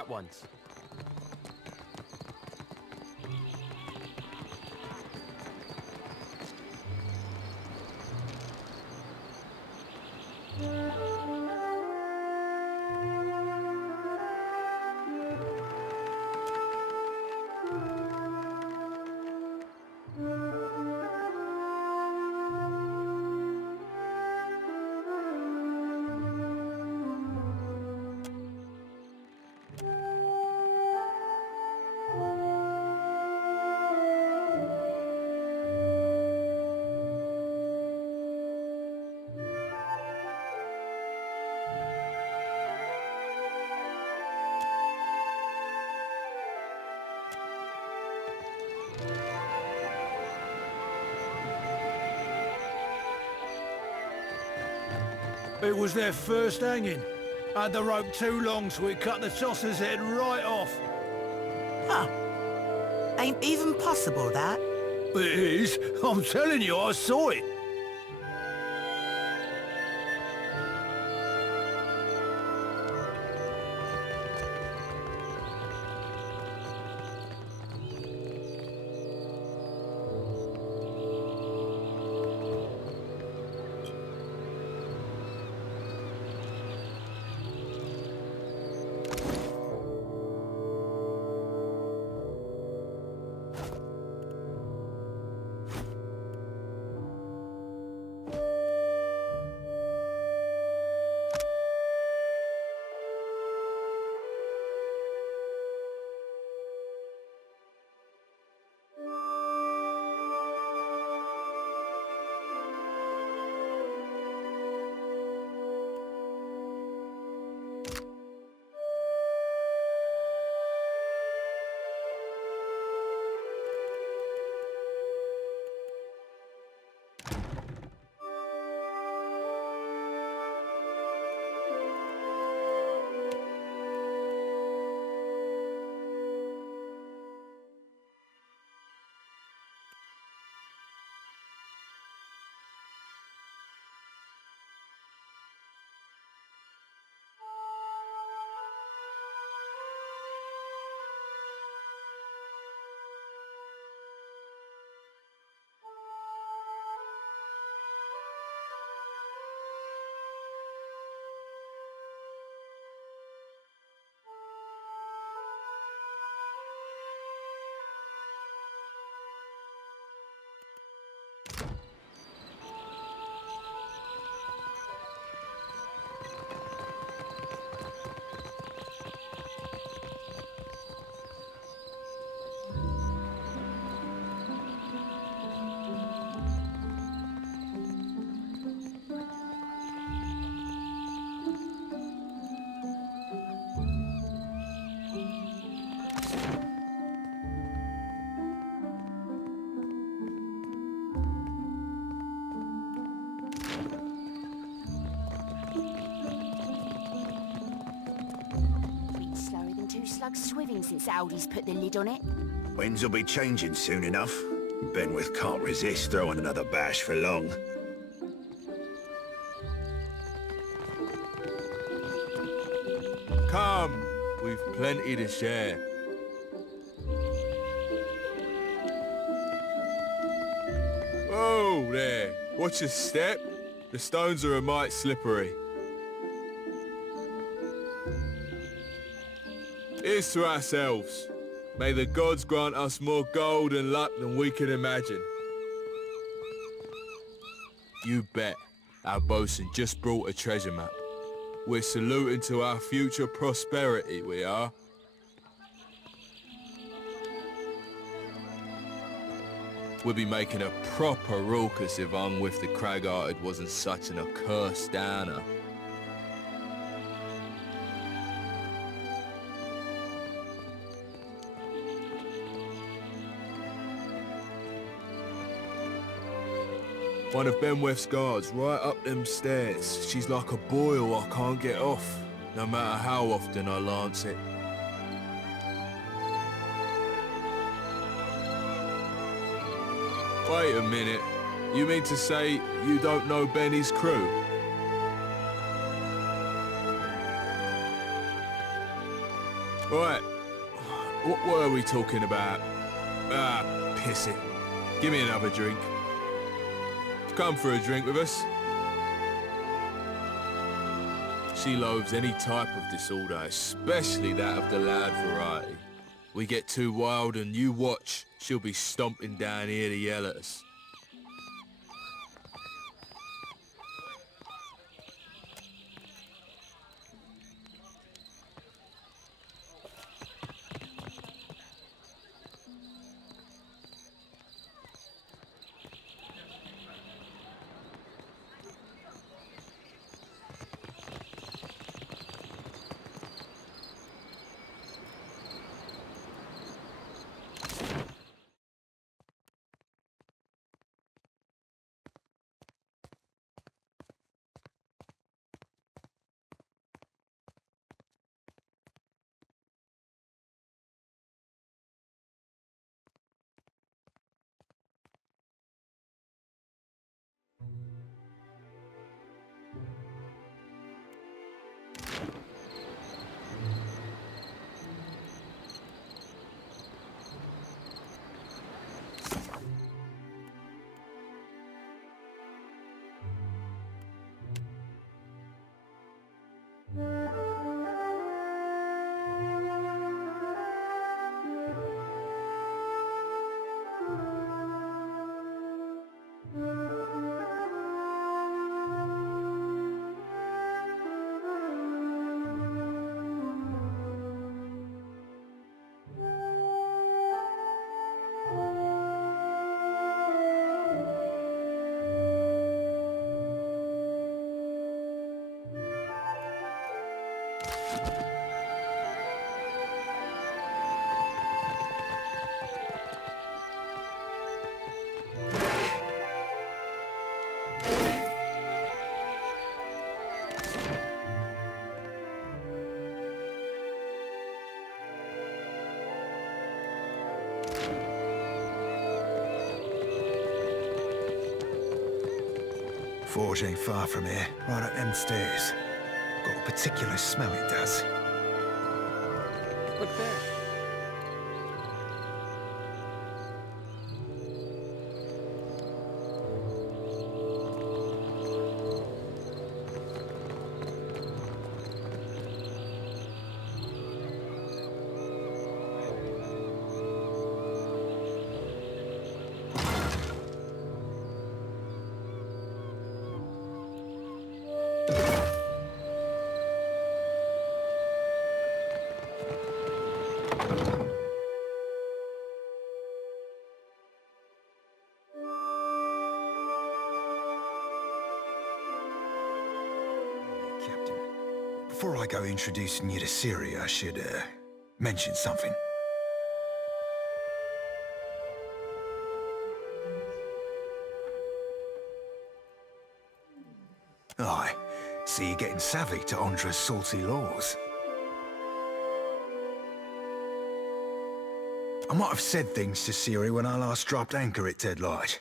At once. It was their first hanging. Had the rope too long, so we cut the tosser's head right off. Huh. Ain't even possible, that. It is. I'm telling you, I saw it. Swimming since Aldi's put the lid on it. Winds will be changing soon enough. Benwith can't resist throwing another bash for long. Come, we've plenty to share. Oh, there. Watch your step. The stones are a mite slippery. Here's to ourselves. May the gods grant us more gold and luck than we can imagine. You bet. Our bosun just brought a treasure map. We're saluting to our future prosperity, we are. We'd be making a proper raucous if With the Crag-Hearted wasn't such an accursed downer. One of Benweth's guards, right up them stairs. She's like a boil I can't get off, no matter how often I lance it. Wait a minute. You mean to say you don't know Benny's crew? Right. What were we talking about? Ah, piss it. Give me another drink. Come for a drink with us. She loathes any type of disorder, especially that of the loud variety. We get too wild and you watch, she'll be stomping down here to yell at us. Forge ain't far from here, right up them stairs. Got a particular smell it does. Look there. Captain, before I go introducing you to Ciri, I should, mention something. Aye, see you getting savvy to Andra's salty laws. I might have said things to Ciri when I last dropped anchor at Deadlight.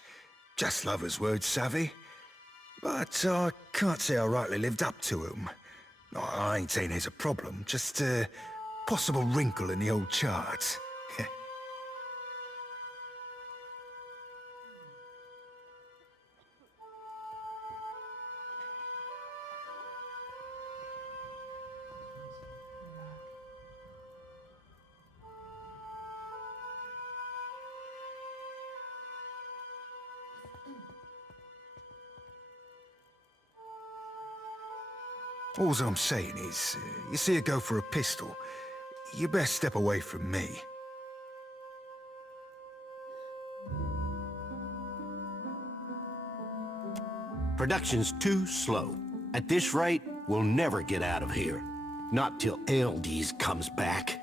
Just lovers' words, savvy. But I can't say I rightly lived up to 'em. I ain't saying there's a problem, just a possible wrinkle in the old charts. All I'm saying is, you see her go for a pistol, you best step away from me. Production's too slow. At this rate, we'll never get out of here. Not till Eldies comes back.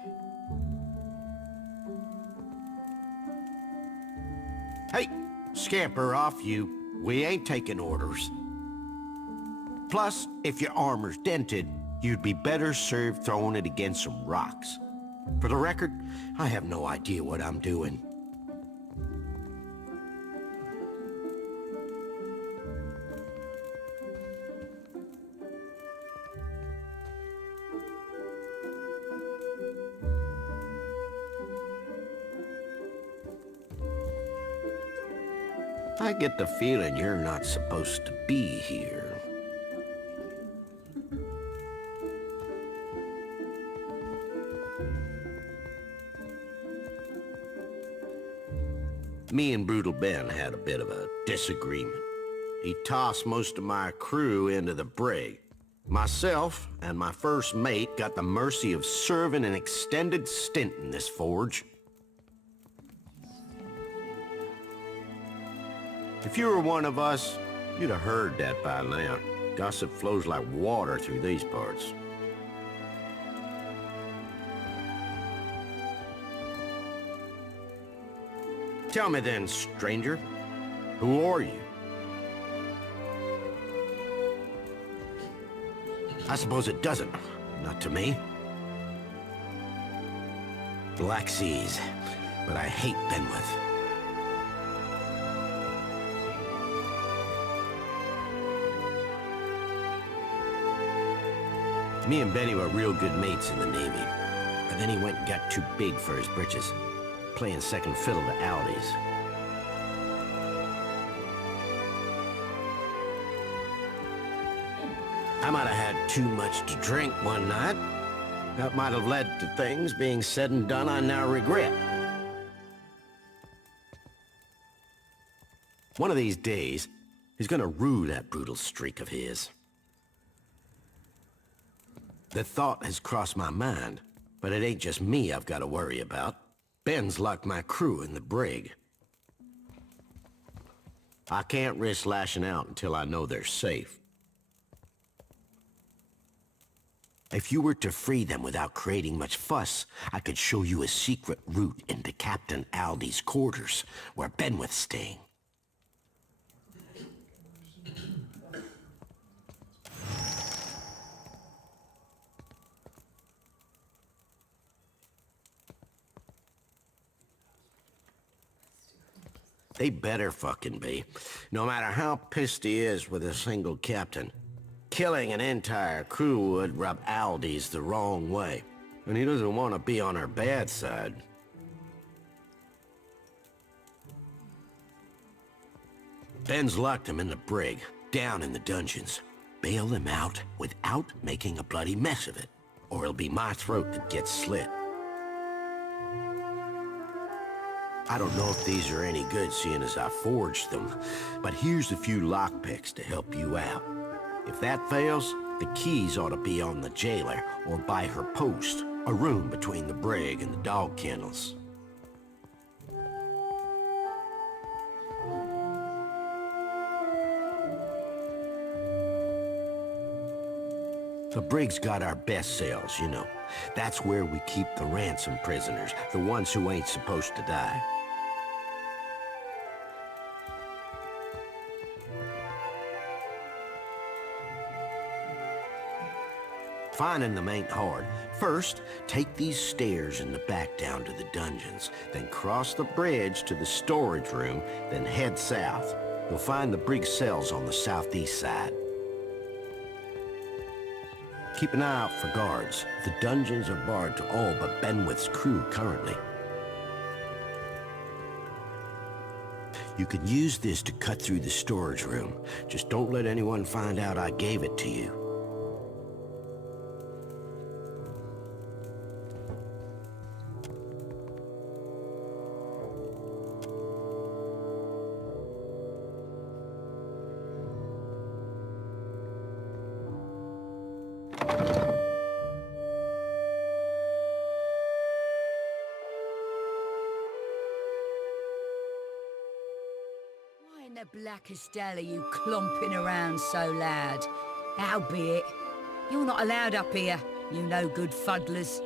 Hey, scamper off you. We ain't taking orders. Plus, if your armor's dented, you'd be better served throwing it against some rocks. For the record, I have no idea what I'm doing. I get the feeling you're not supposed to be here. Me and Brutal Ben had a bit of a disagreement. He tossed most of my crew into the brig. Myself and my first mate got the mercy of serving an extended stint in this forge. If you were one of us, you'd have heard that by now. Gossip flows like water through these parts. Tell me then, stranger, who are you? I suppose it doesn't. Not to me. Black Seas, but I hate Benwith. Me and Benny were real good mates in the Navy, but then he went and got too big for his britches, playing second fiddle to Aldi's. I might have had too much to drink one night. That might have led to things being said and done I now regret. One of these days, he's gonna rue that brutal streak of his. The thought has crossed my mind, but it ain't just me I've got to worry about. Ben's locked my crew in the brig. I can't risk lashing out until I know they're safe. If you were to free them without creating much fuss, I could show you a secret route into Captain Aldi's quarters, where Benwith's staying. They better fucking be. No matter how pissed he is with a single captain, killing an entire crew would rub Aldi's the wrong way. And he doesn't want to be on our bad side. Ben's locked him in the brig, down in the dungeons. Bail him out without making a bloody mess of it, or it'll be my throat that gets slit. I don't know if these are any good, seeing as I forged them, but here's a few lockpicks to help you out. If that fails, the keys ought to be on the jailer or by her post, a room between the brig and the dog kennels. The brig's got our best cells, you know. That's where we keep the ransom prisoners, the ones who ain't supposed to die. Finding them ain't hard. First, take these stairs in the back down to the dungeons, then cross the bridge to the storage room, then head south. You'll find the brig cells on the southeast side. Keep an eye out for guards. The dungeons are barred to all but Benwith's crew currently. You can use this to cut through the storage room. Just don't let anyone find out I gave it to you. The blackest hell are you clomping around so loud? Howbeit, you're not allowed up here, you no good fuddlers.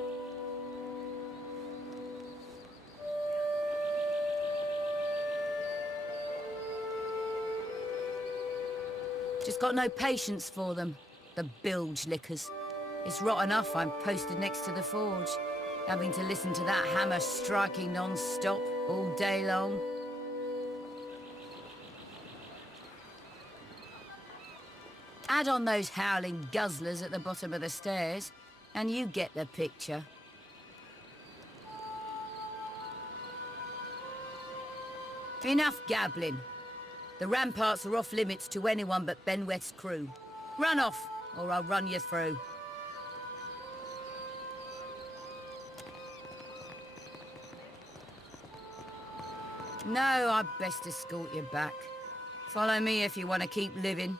Just got no patience for them, the bilge lickers. It's rot enough I'm posted next to the forge, having to listen to that hammer striking non-stop all day long. Add on those howling guzzlers at the bottom of the stairs, and you get the picture. Enough gabbling. The ramparts are off limits to anyone but Ben West's crew. Run off, or I'll run you through. No, I'd best escort you back. Follow me if you want to keep living.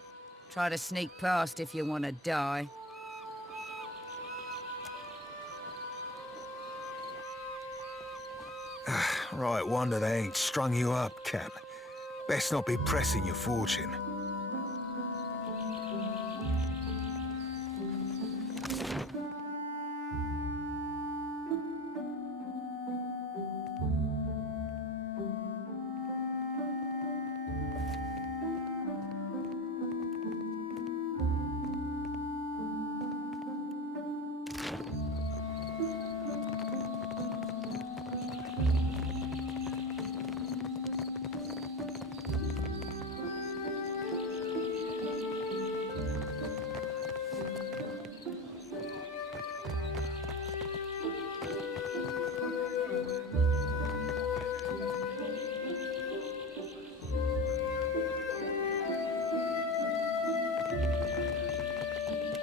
Try to sneak past if you want to die. Right, wonder they ain't strung you up, Cap. Best not be pressing your fortune.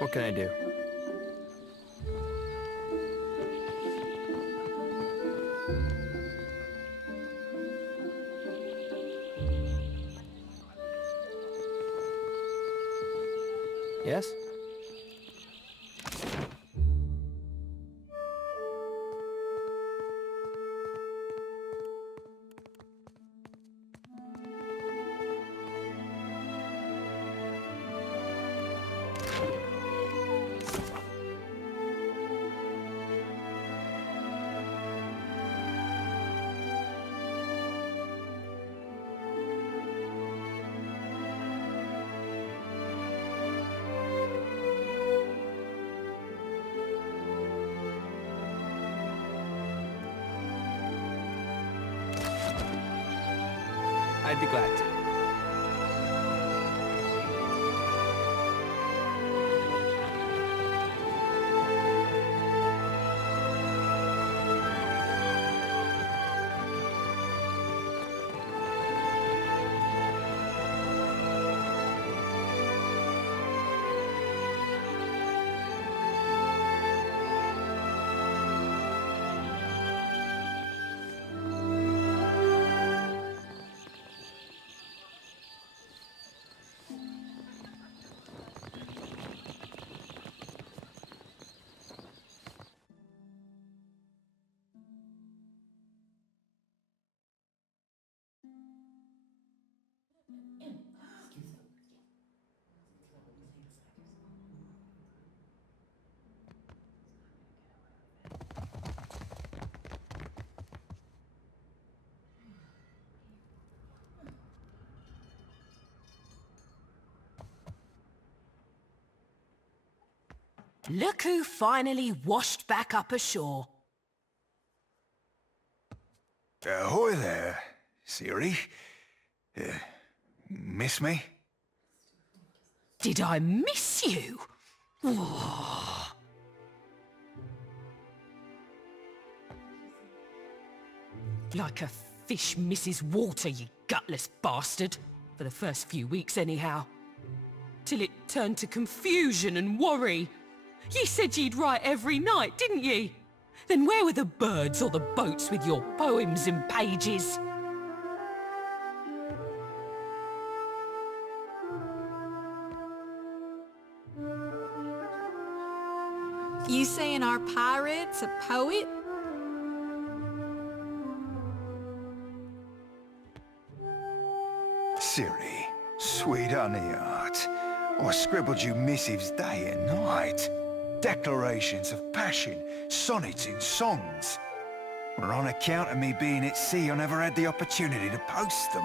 What can I do? Yes? I'd be glad to. Look who finally washed back up ashore. Ahoy there, Ciri. Miss me? Did I miss you? Like a fish misses water, you gutless bastard. For the first few weeks, anyhow. Till it turned to confusion and worry. Ye said ye'd write every night, didn't ye? Then where were the birds or the boats with your poems and pages? You saying our pirate's a poet? Ciri, sweet honey heart. I scribbled you missives day and night. Declarations of passion, sonnets in songs. Well, on account of me being at sea, I never had the opportunity to post them.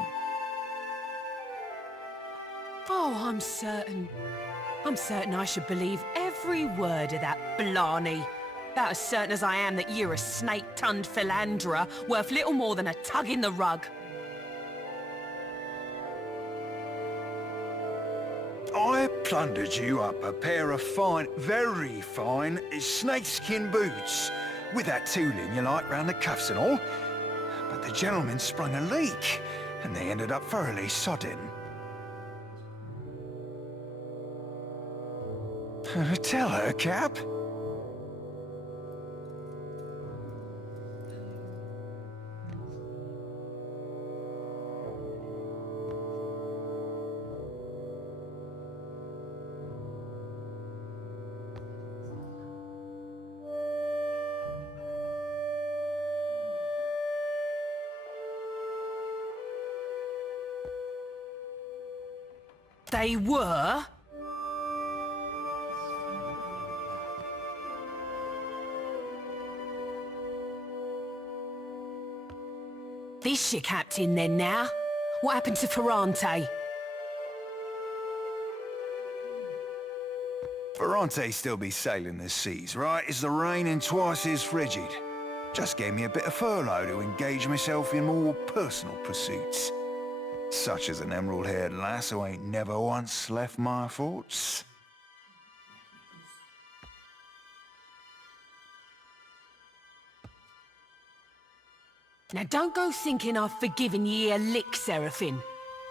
Oh, I'm certain I should believe every word of that blarney. About as certain as I am that you're a snake-tongued philanderer worth little more than a tug in the rug. I plundered you up a pair of fine, very fine, snakeskin boots, with that tooling you like round the cuffs and all. But the gentleman sprung a leak, and they ended up thoroughly sodden. Tell her, Cap. They were? This your captain then now? What happened to Ferrante? Ferrante still be sailing the seas, right? Is the rain and twice as frigid. Just gave me a bit of furlough to engage myself in more personal pursuits. Such as an emerald-haired lass who ain't never once left my thoughts. Now don't go thinking I've forgiven ye a lick, Seraphine.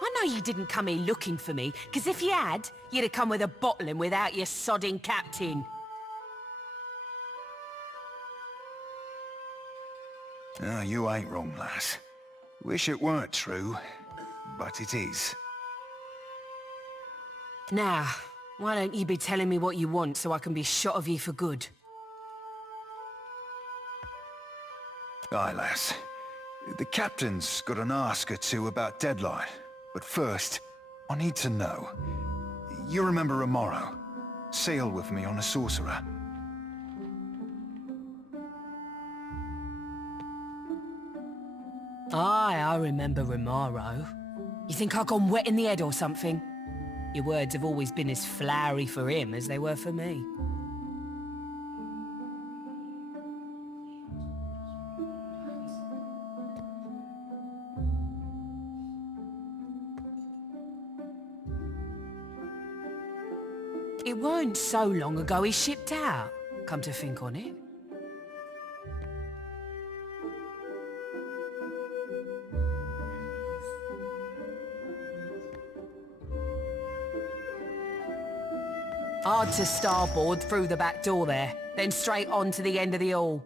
I know you didn't come here looking for me, 'cause if you had, you'd have come with a bottle and without your sodding captain. Oh, you ain't wrong, lass. Wish it weren't true, but it is. Now, why don't you be telling me what you want so I can be shot of you for good? Aye, lass. The captain's got an ask or two about Deadlight. But first, I need to know. You remember Romero? Sailed with me on a sorcerer. Aye, I remember Romero. You think I've gone wet in the head or something? Your words have always been as flowery for him as they were for me. It weren't so long ago he shipped out, come to think on it. Hard to starboard through the back door there, then straight on to the end of the hall.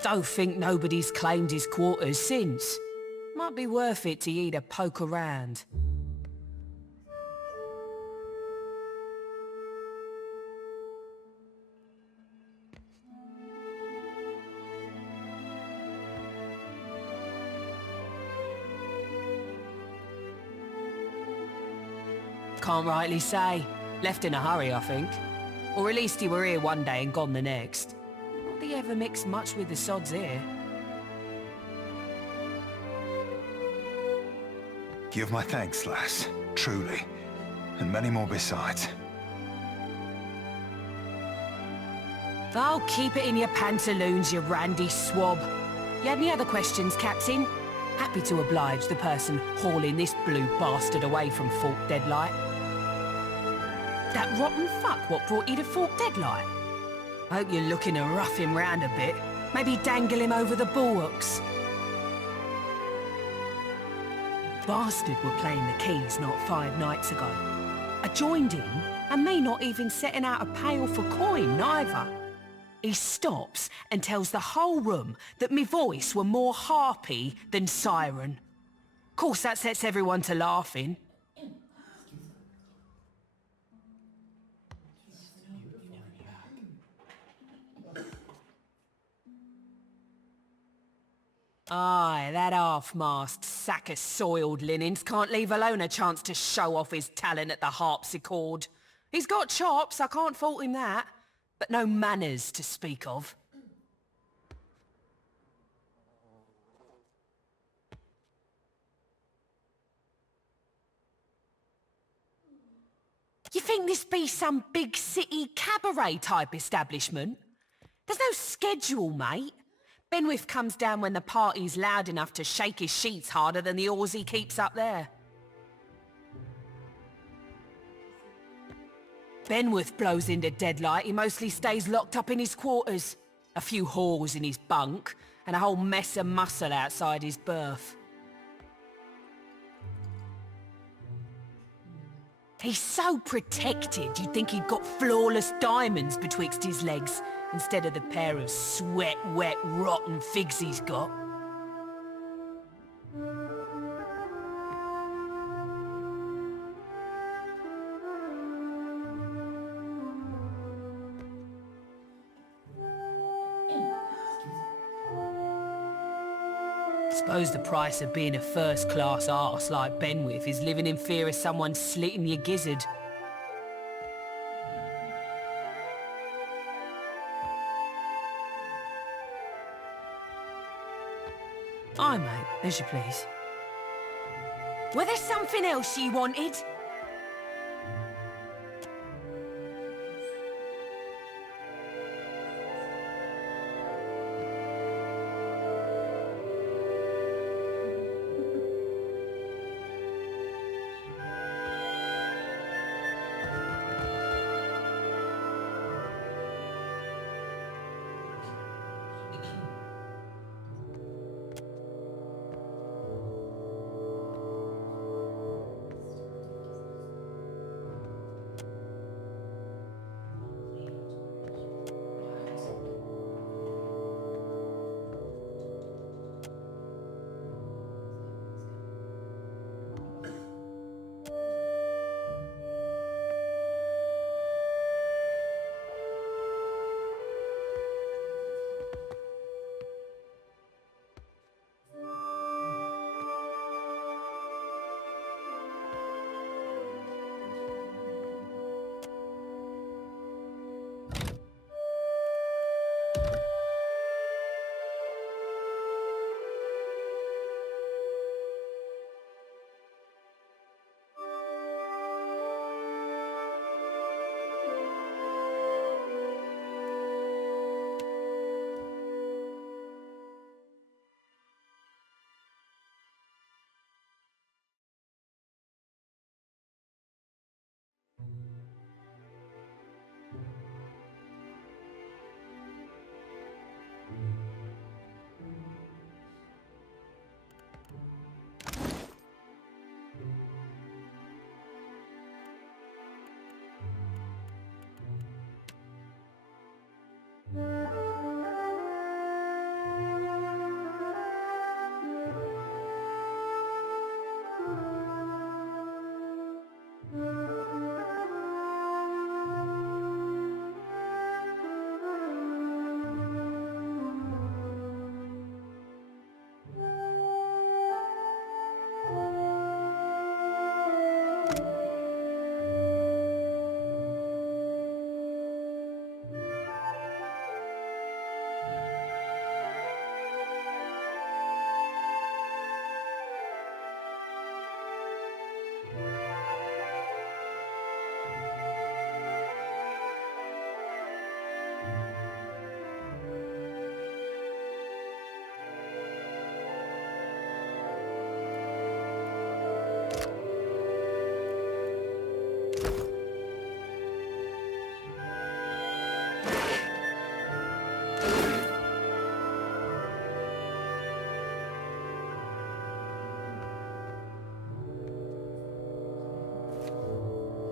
Don't think nobody's claimed his quarters since. Might be worth it to you to poke around. Can't rightly say. Left in a hurry, I think. Or at least he were here one day and gone the next. Not that he ever mixed much with the sods here. Give my thanks, lass. Truly. And many more besides. Oh, keep it in your pantaloons, you randy swab. You had any other questions, Captain? Happy to oblige the person hauling this blue bastard away from Fort Deadlight. That rotten fuck what brought you to Fort Deadlight? I hope you're looking to rough him round a bit. Maybe dangle him over the bulwarks. Bastard were playing the keys not 5 nights ago. I joined him, and me not even setting out a pail for coin, neither. He stops and tells the whole room that me voice were more harpy than siren. Course that sets everyone to laughing. Aye, that half-mast sack of soiled linens can't leave alone a chance to show off his talent at the harpsichord. He's got chops, I can't fault him that, but no manners to speak of. You think this be some big city cabaret type establishment? There's no schedule, mate. Benwith comes down when the party's loud enough to shake his sheets harder than the oars he keeps up there. Benwith blows into Deadlight, he mostly stays locked up in his quarters. A few whores in his bunk, and a whole mess of muscle outside his berth. He's so protected, you'd think he'd got flawless diamonds betwixt his legs, instead of the pair of sweat-wet, rotten figs he's got. Suppose the price of being a first-class arse like Benwith is living in fear of someone slitting your gizzard. Aye, mate, as you please. Were there something else you wanted?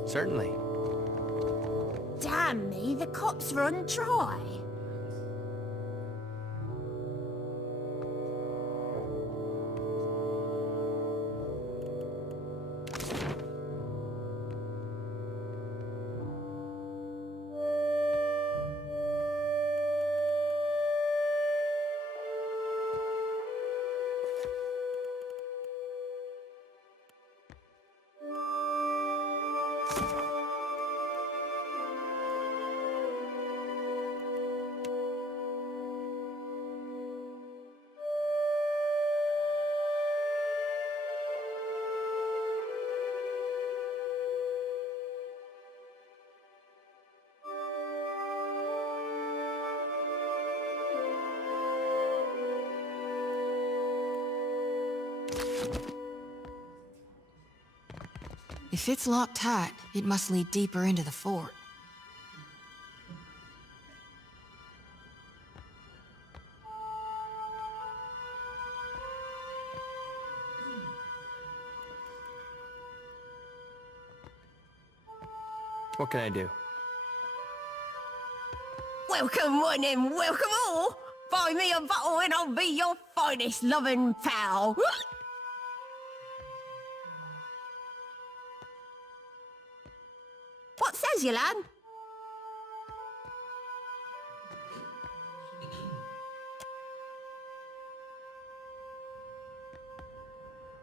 Certainly. Damn me, the cops run dry. If it's locked tight, it must lead deeper into the fort. What can I do? Welcome one and welcome all. Buy me a bottle and I'll be your finest loving pal. What says you, lad?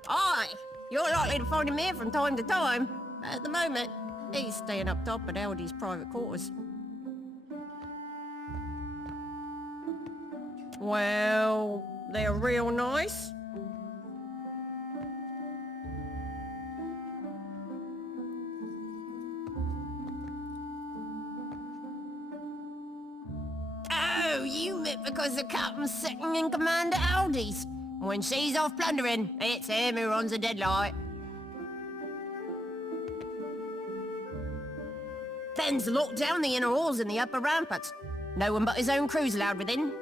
Aye, you're likely to find him here from time to time. At the moment, he's staying up top at Aldi's private quarters. Well, they're real nice. Oh, you meant because the captain's second in command at Aldi's. When she's off plundering, it's him who runs the deadlight. Ben's locked down the inner halls and the upper ramparts. No one but his own crew's allowed within.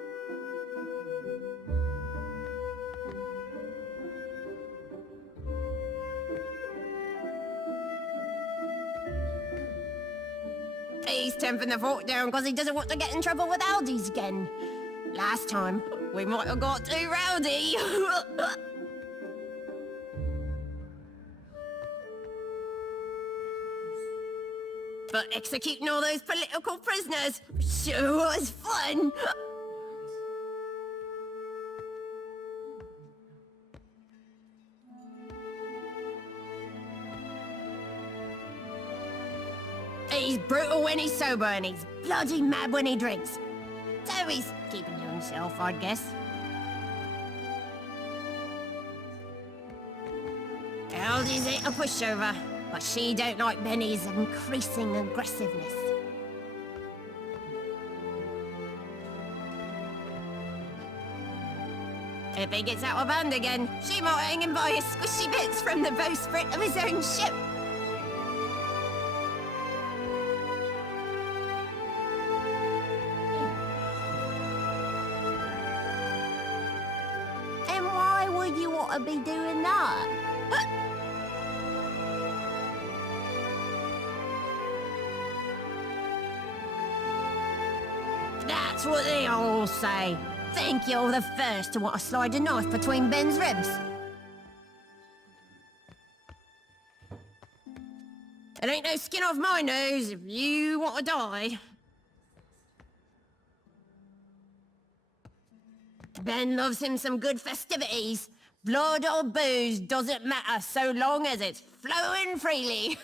He's temping the fort down because he doesn't want to get in trouble with Aldi's again. Last time, we might have got too rowdy. But executing all those political prisoners sure was fun. He's brutal when he's sober and he's bloody mad when he drinks. So he's keeping to himself, I guess. Aldi's ain't a pushover, but she don't like Benny's increasing aggressiveness. If he gets out of hand again, she might hang him by his squishy bits from the bowsprit of his own ship. And why would you want to be doing that? That's what they all say. Think you're the first to want to slide a knife between Ben's ribs. It ain't no skin off my nose if you want to die. Ben loves him some good festivities. Blood or booze doesn't matter so long as it's flowing freely.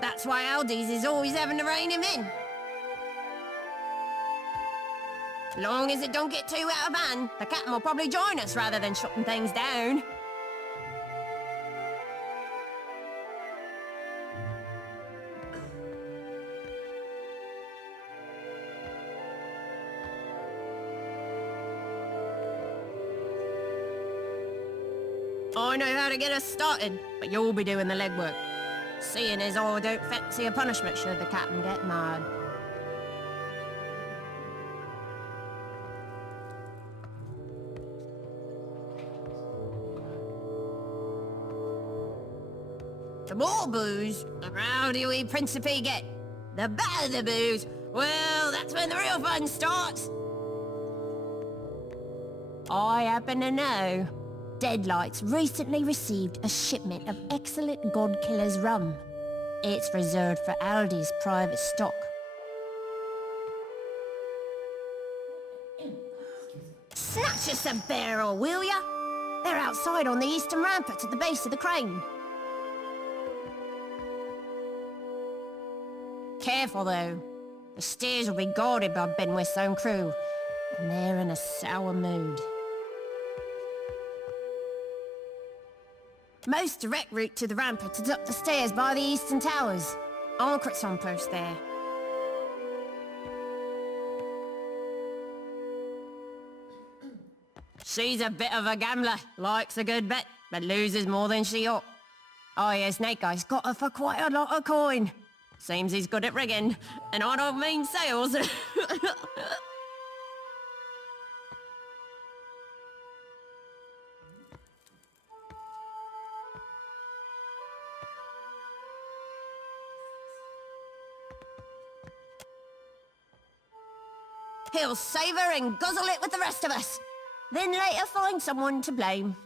That's why Aldi's is always having to rein him in. Long as it don't get too out of hand, the captain will probably join us rather than shutting things down. I know how to get us started, but you'll be doing the legwork. Seeing as I don't fancy a punishment should the captain get mad. The more booze, the rowdier we Principe get. The better the booze, well, that's when the real fun starts. I happen to know Deadlight's recently received a shipment of excellent God-Killer's rum. It's reserved for Aldi's private stock. Snatch us a barrel, will ya? They're outside on the eastern rampart at the base of the crane. Careful, though. The stairs will be guarded by Benwith's own crew, and they're in a sour mood. Most direct route to the rampart is up the stairs by the eastern towers. Ancret's on post there. She's a bit of a gambler, likes a good bet. but loses more than she ought. I hear Snake Eyes got her for quite a lot of coin. Seems he's good at rigging, and I don't mean sales. He'll save her and guzzle it with the rest of us. Then later find someone to blame.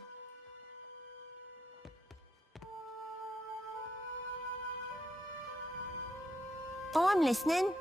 I'm listening.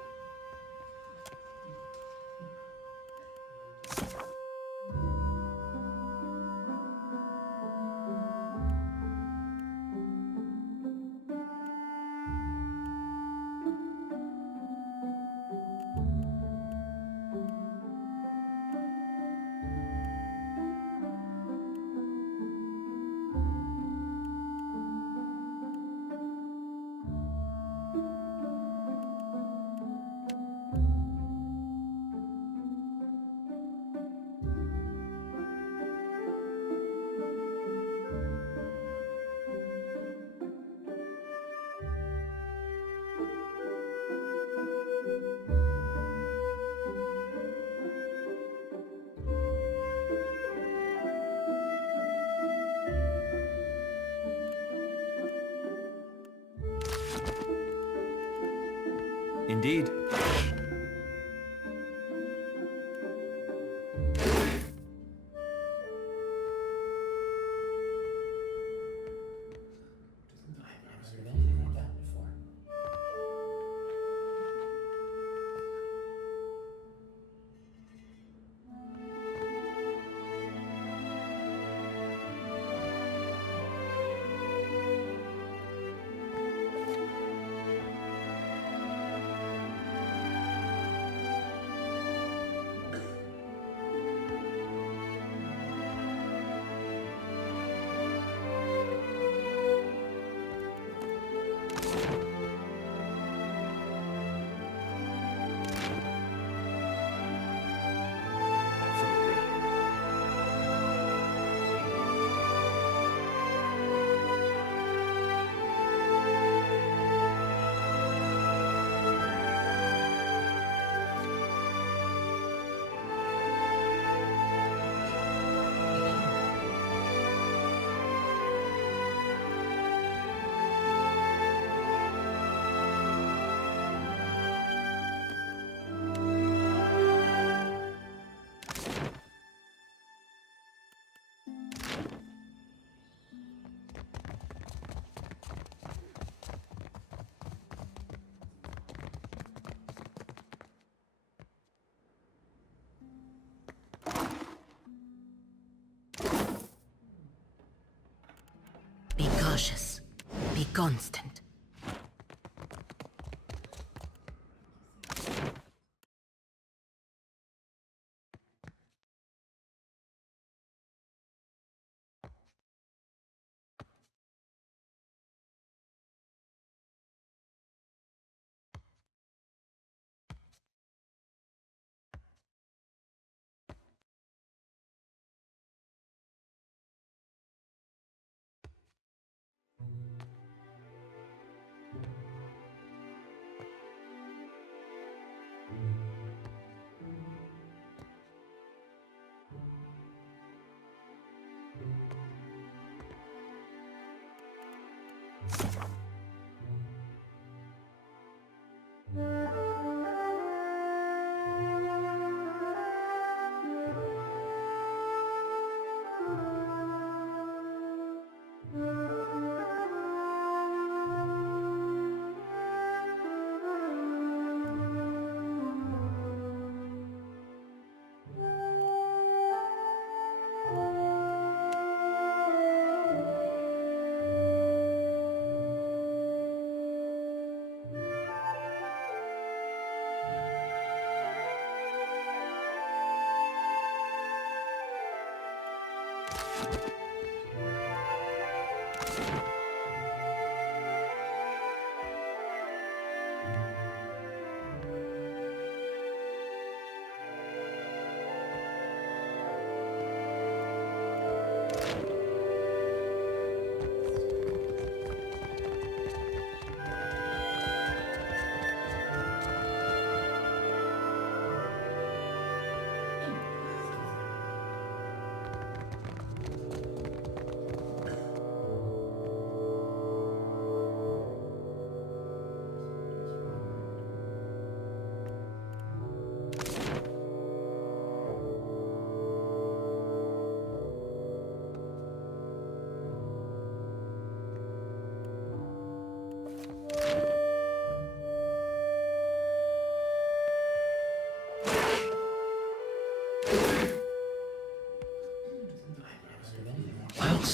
Indeed. Be cautious. Be constant.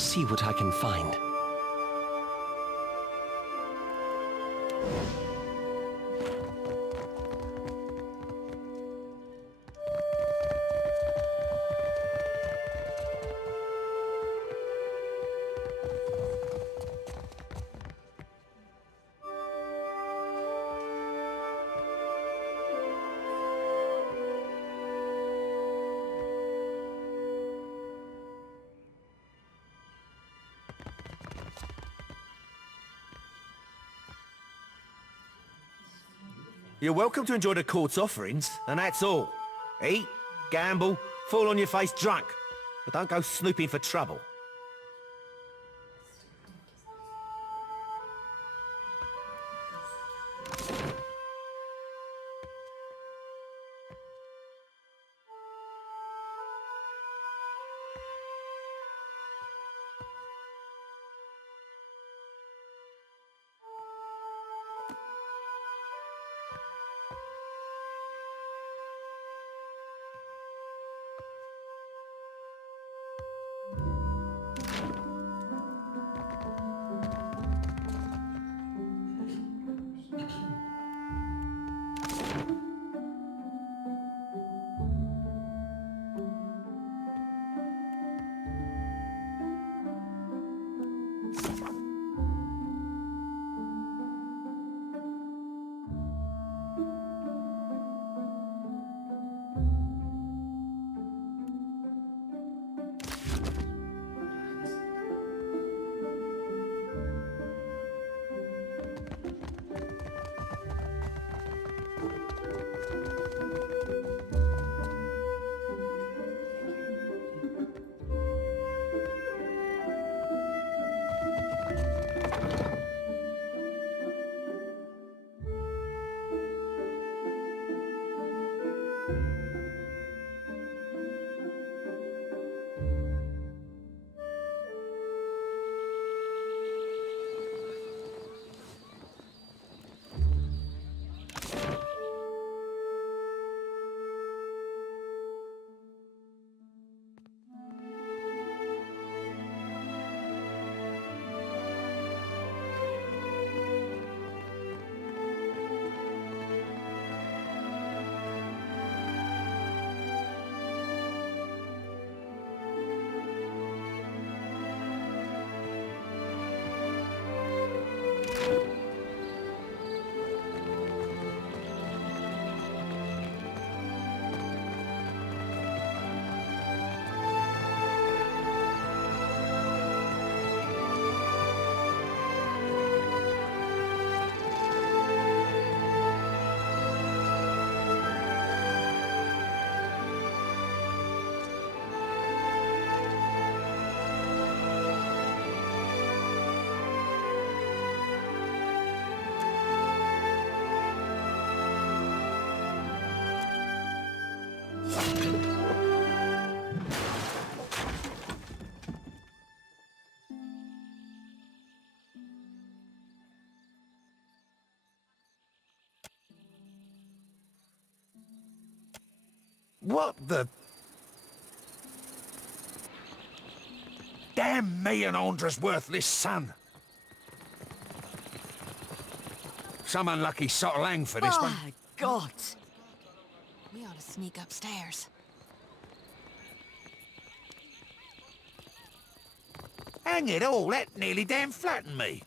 see what I can find. You're welcome to enjoy the court's offerings, and that's all. Eat, gamble, fall on your face drunk. But don't go snooping for trouble. What the... Damn me and Andra's worthless son. Some unlucky sot of lang for this one. Oh, God. We ought to sneak upstairs. Hang it all, that nearly damn flattened me.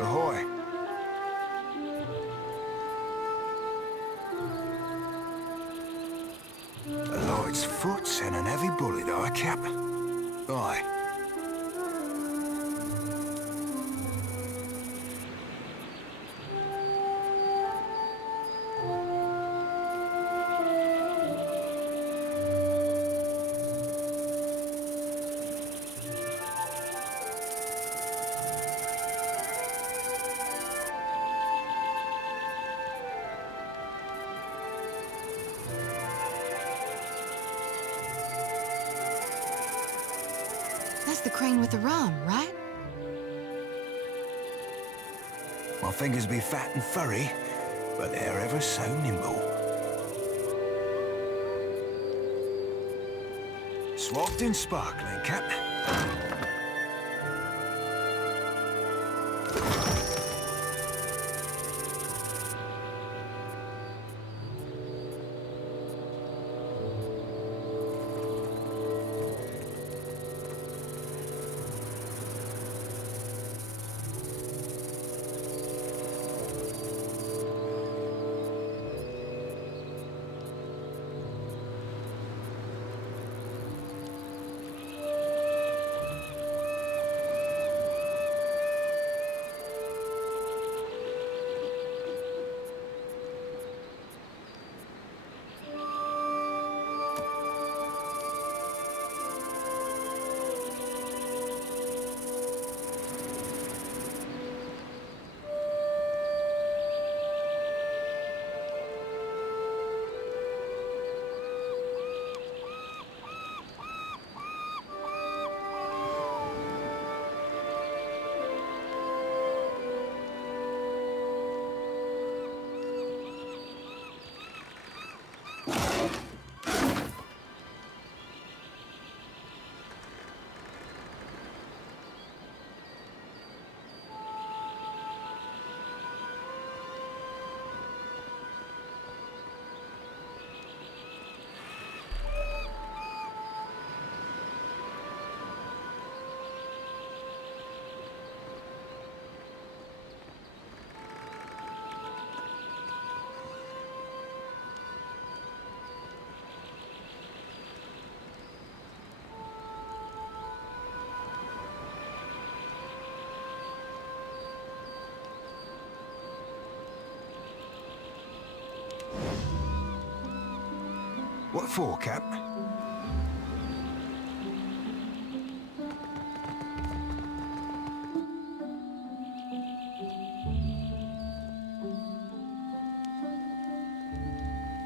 Ahoy. A light's foot and an heavy bullet, I cap. Aye. That's the crane with the rum, right? My fingers be fat and furry, but they're ever so nimble. Swapped and sparkling, Cap. What for, Cap?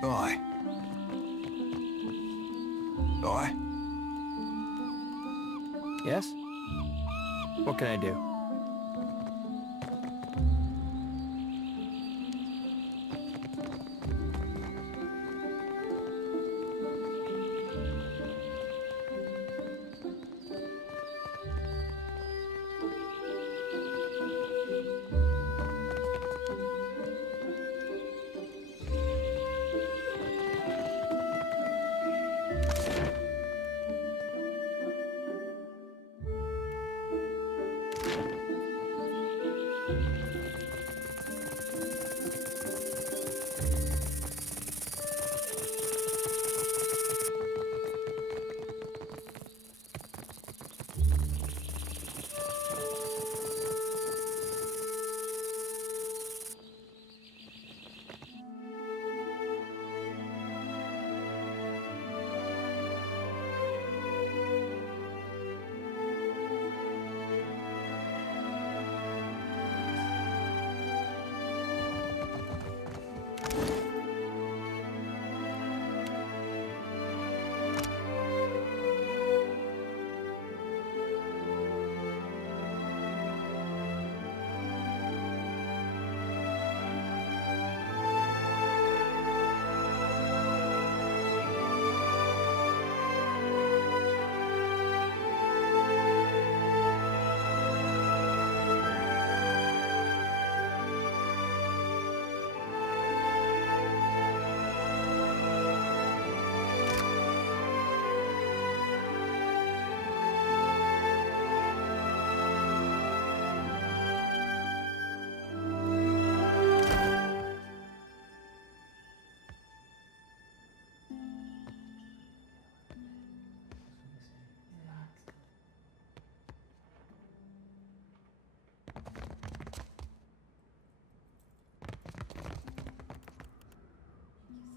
Aye. Aye. Yes? What can I do?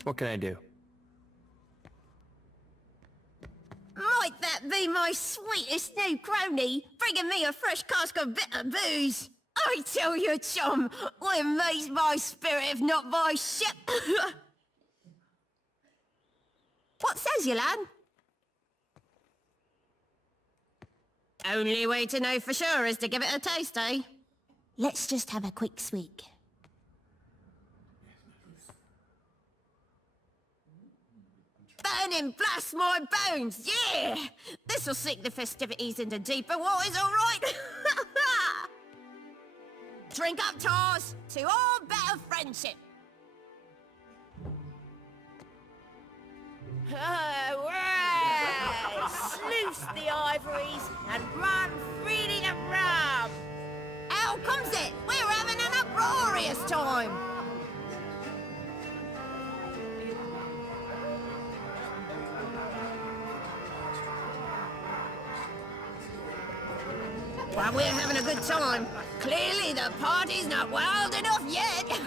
What can I do? Might that be my sweetest new crony, bringing me a fresh cask of bitter booze? I tell you, chum, I amaze my spirit if not my ship. What says you, lad? Only way to know for sure is to give it a taste, eh? Let's just have a quick swig. Burning blast my bones, yeah! This'll sink the festivities into deeper waters, all right? Drink up, Tars, to all better friendship. Hooray! Sluice the ivories and run freely to rum! How comes it? We're having an uproarious time! Well, we're having a good time. Clearly the party's not wild enough yet.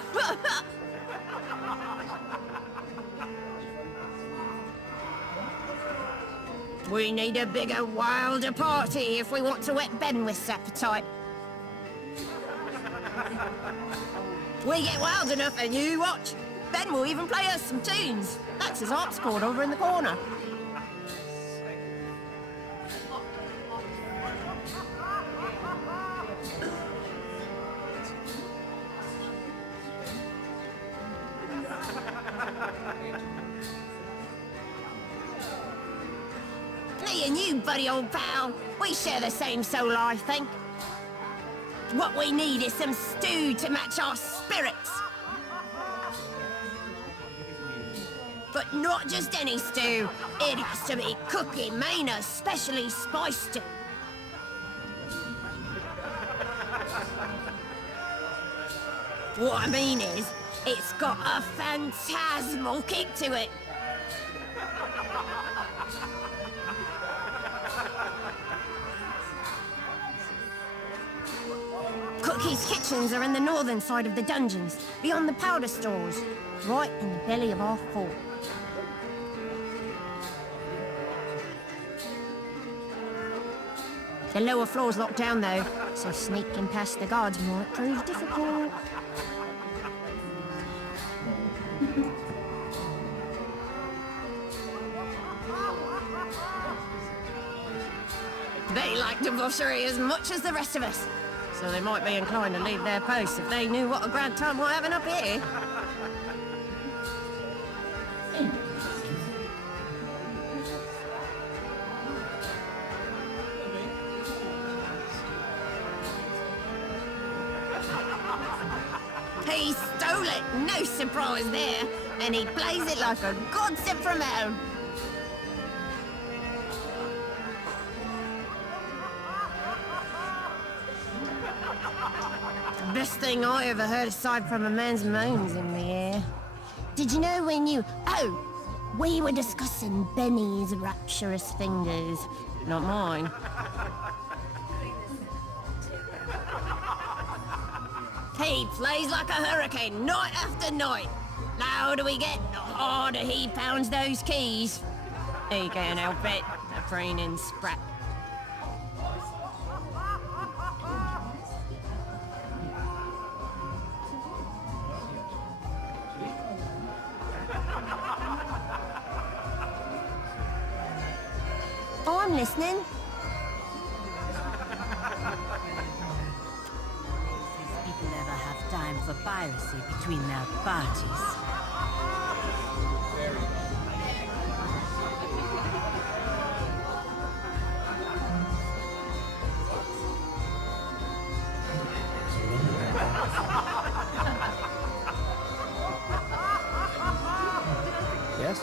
We need a bigger, wilder party if we want to whet Benwith's appetite. We get wild enough and you watch. Ben will even play us some tunes. That's his harpsichord over in the corner. Me and you, buddy old pal, we share the same soul, I think. What we need is some stew to match our spirits. But not just any stew. It has to be Cookie Manor's specially spiced stew. What I mean is, it's got a phantasmal kick to it. Cookie's kitchens are in the northern side of the dungeons, beyond the powder stores, right in the belly of our fort. The lower floor's locked down though, so sneaking past the guards might prove difficult. They like debauchery as much as the rest of us, so they might be inclined to leave their posts if they knew what a grand time we're having up here. He stole it, no surprise there, and he plays it like a god sent from home. Best thing I ever heard aside from a man's moans in the air. Did you know when you... Oh! We were discussing Benny's rapturous fingers, not mine. He plays like a hurricane, night after night. The louder we get, the harder he pounds those keys. He can't help it, the preening sprat. Oh, I'm listening. People ever have time for piracy between their parties. Yes?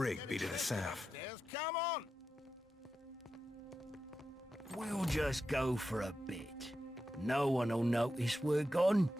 Brig be to the south. Come on! We'll just go for a bit. No one'll notice we're gone.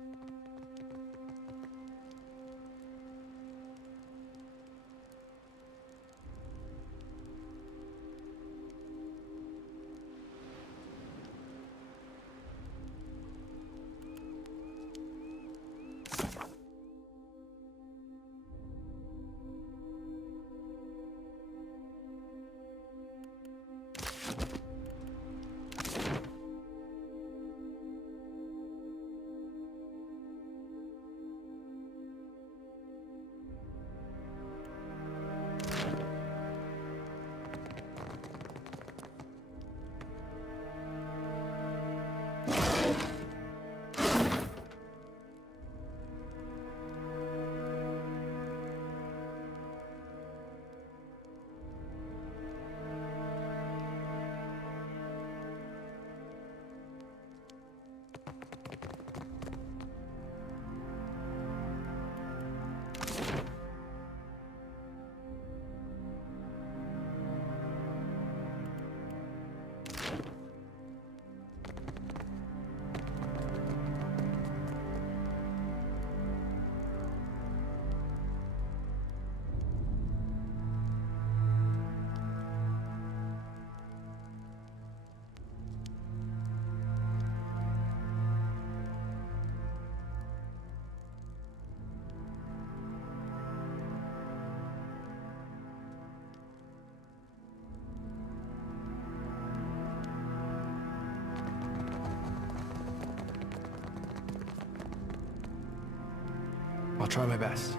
I'll try my best.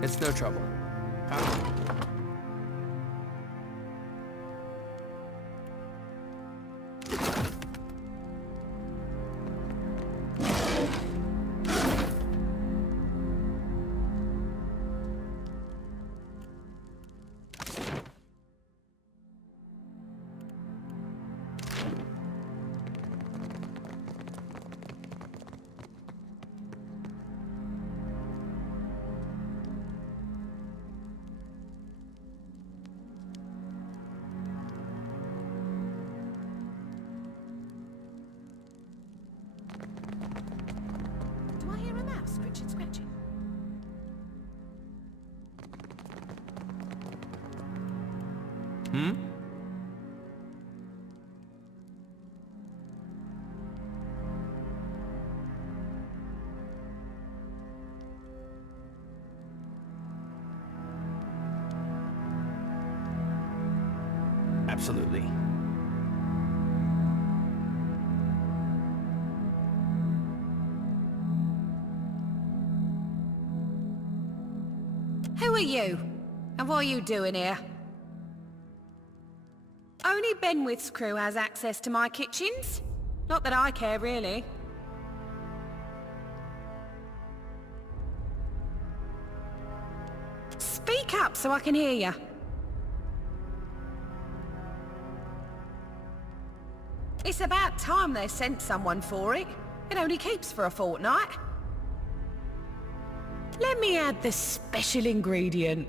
It's no trouble. Scratching. Hmm? Absolutely. Who are you? And what are you doing here? Only Benwith's crew has access to my kitchens. Not that I care, really. Speak up so I can hear you. It's about time they sent someone for it. It only keeps for a fortnight. Let me add the special ingredient.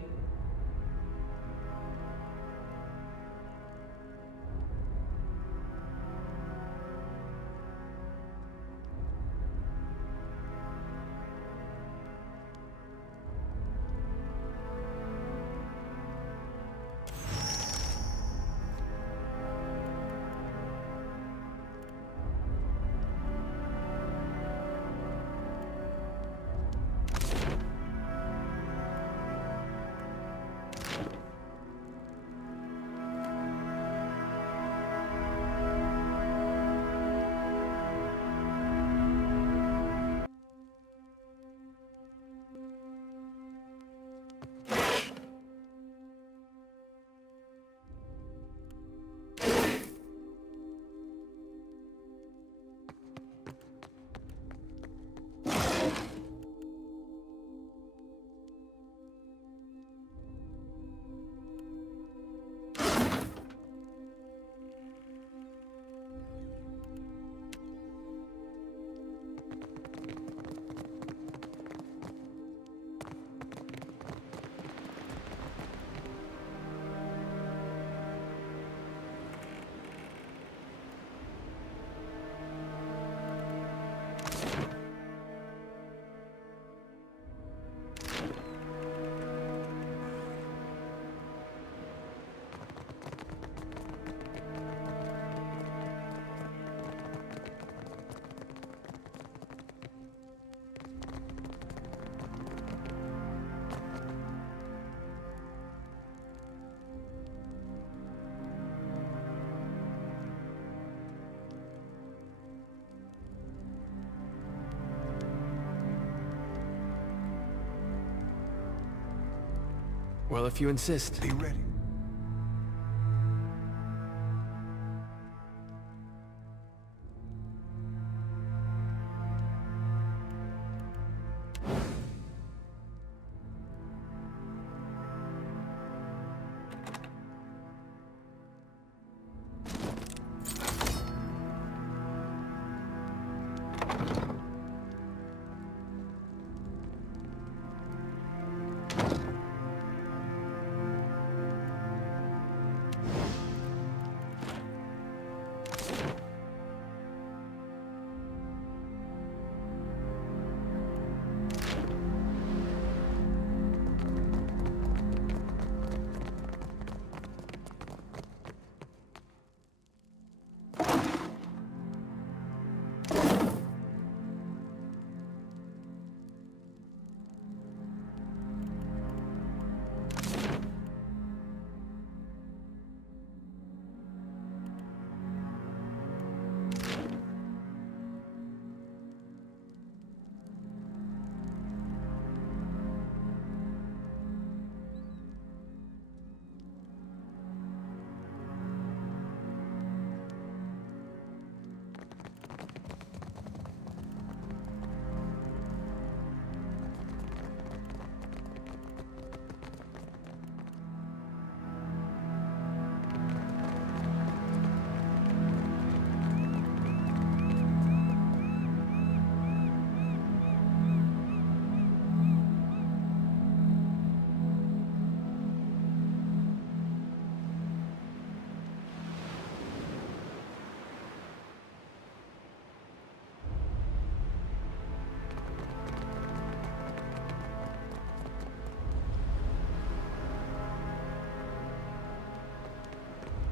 Well, if you insist. Be ready.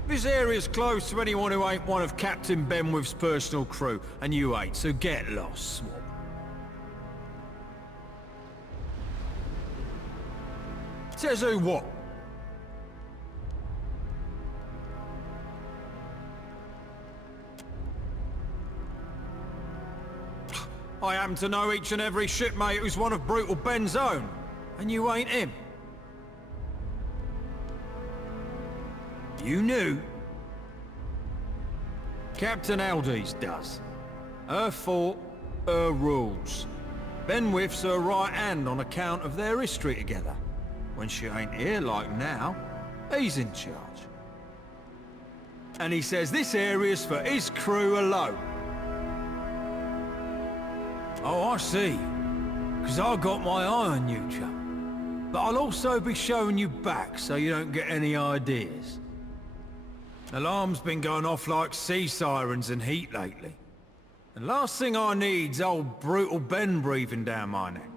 This area's closed to anyone who ain't one of Captain Benwith's personal crew, and you ain't, so get lost, swab. Says who what? I happen to know each and every shipmate who's one of Brutal Ben's own, and you ain't him. You knew? Captain Aldi's does. Her fort, her rules. Benwith's her right hand on account of their history together. When she ain't here like now, he's in charge. And he says this area's for his crew alone. Oh, I see. 'Cause I got my eye on you, chum. But I'll also be showing you back so you don't get any ideas. Alarm's been going off like sea sirens in heat lately. And last thing I need's old brutal Ben breathing down my neck.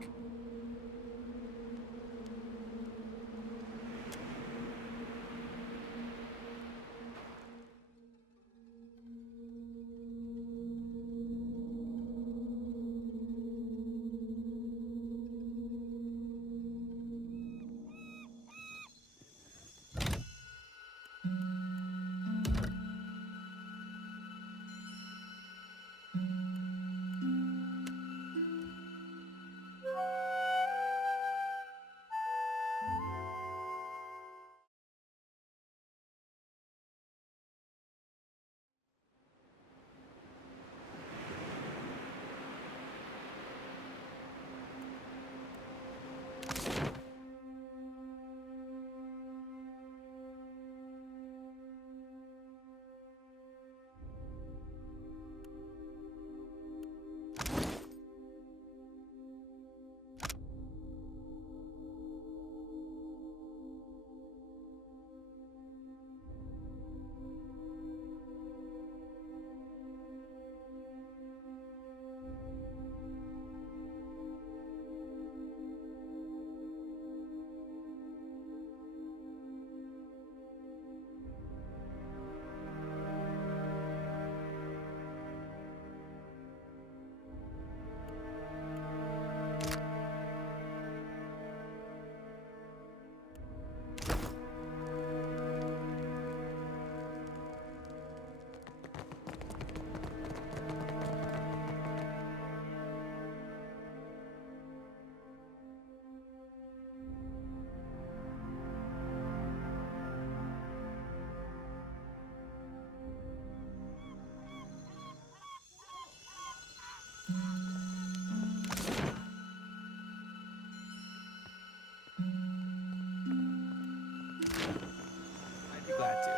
Glad to.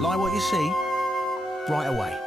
Like what you see? Right away.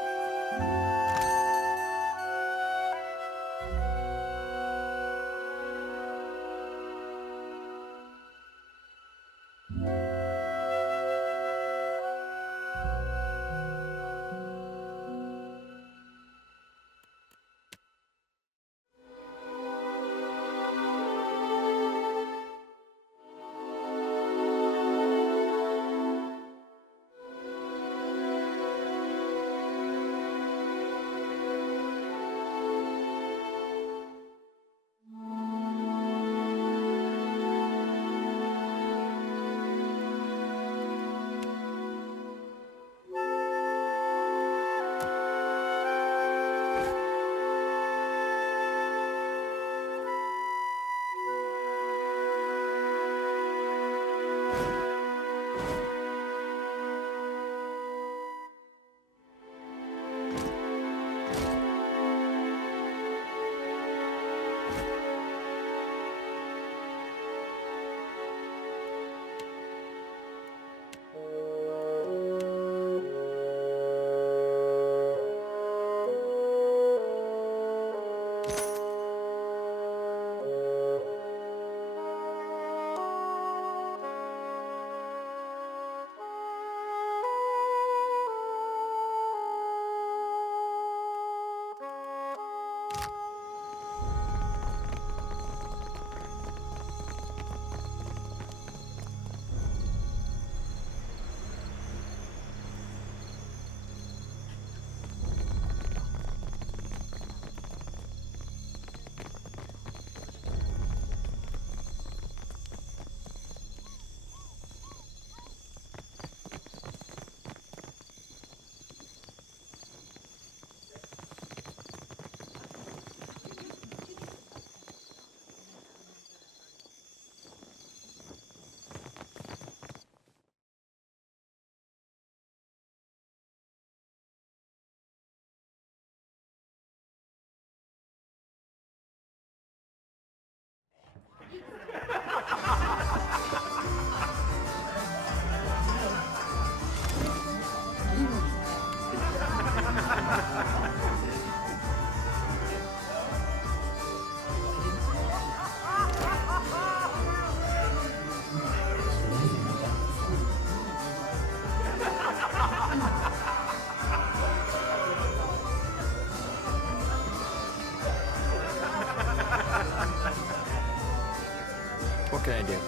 can I do?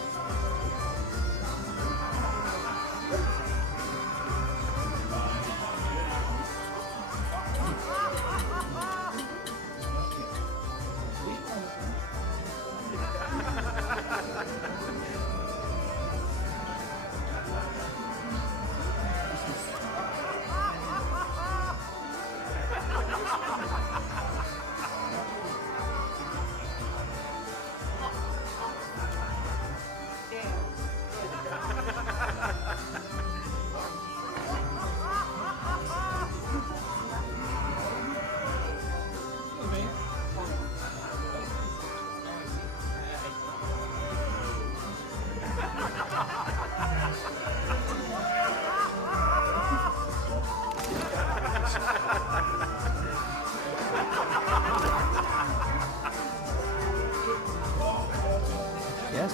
Yes?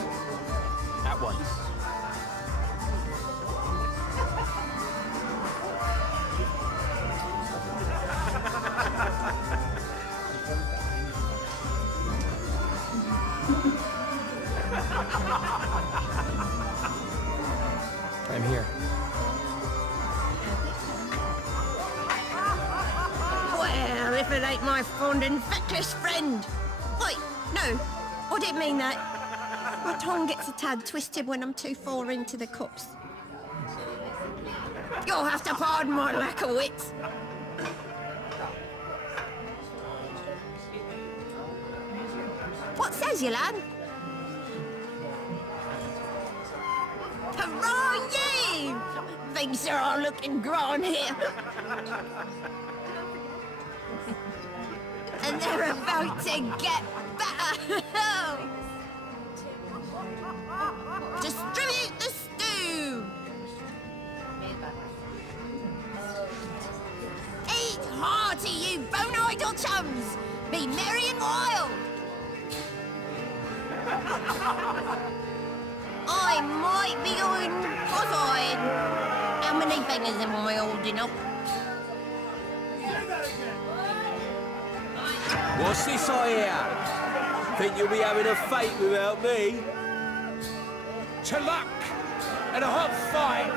At once. I'm here. Well, if it ain't my fond and feckless friend. Wait, no, I didn't mean that. My tongue gets a tad twisted when I'm too far into the cups. You'll have to pardon my lack of wits. What says you, lad? Hurrah, you! Things are all looking grand here. And they're about to get better. Distribute the stew! Eat hearty, you bone-idle chums! Be merry and wild! I might be going cross-eyed. How many fingers am I holding up? What's this I hear? Think you'll be having a fate without me? To luck, and a hot fight,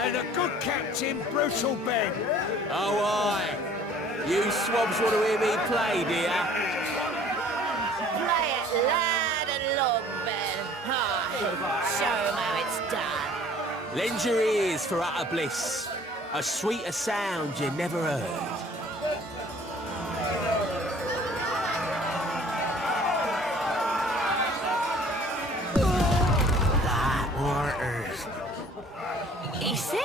and a good captain, brutal Ben. Oh, aye. You swabs want to hear me play, dear? Play it loud and long, Ben. Show 'em how it's done. Lend your ears for utter bliss. A sweeter sound you never heard. Is he?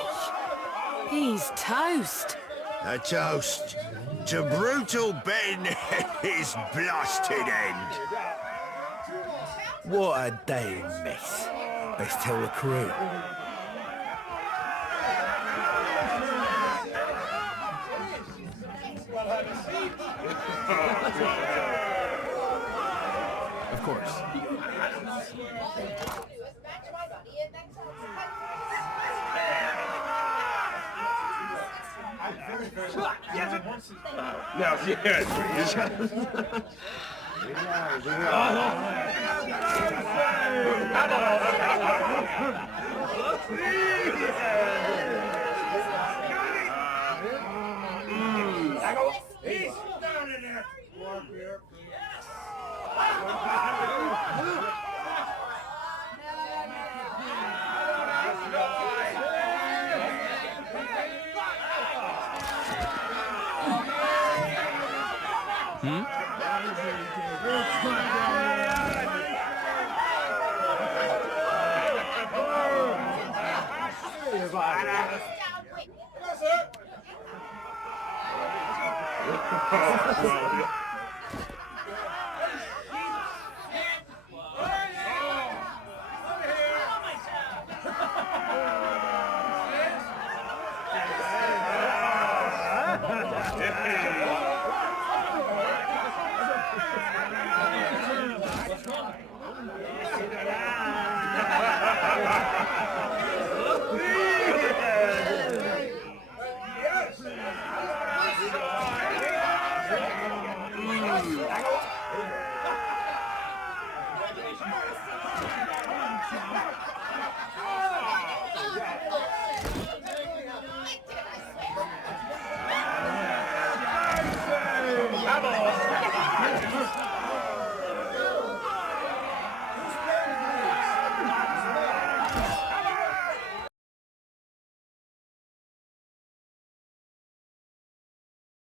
He's toast. A toast to brutal Ben and his blasted end. What a day in mess. Let's tell the crew. Of course. Now, yes,